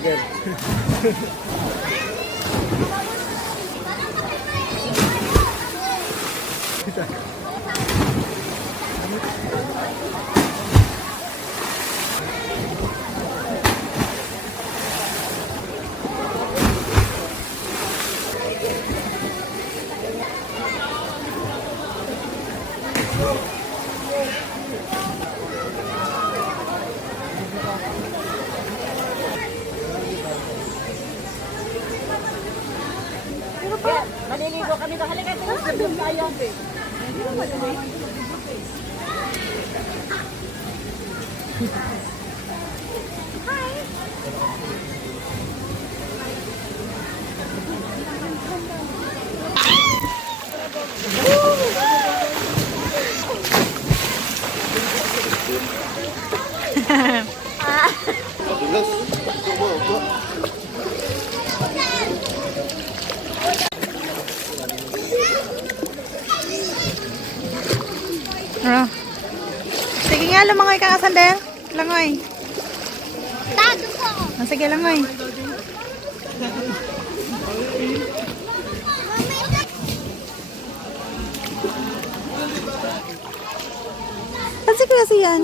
vlogger. Maliligo kami ba? Halika ito. Sabihin tayo. Sige nga, lumangoy ka nga, Sander. Langoy. Tago po. Sige, langoy. Sige kasi yan.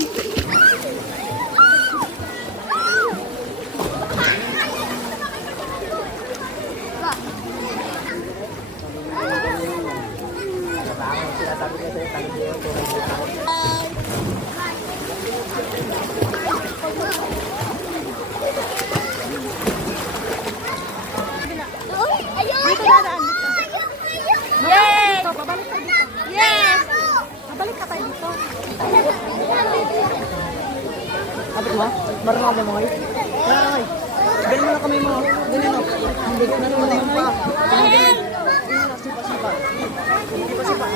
Yes! Yes! Babalik ka tayo dito. Kapit mo? Marami mo ngayon? Ay! Ganun mo na kamay mo. Ganun mo. Ganun mo na yung pa. Sipa. Sipa.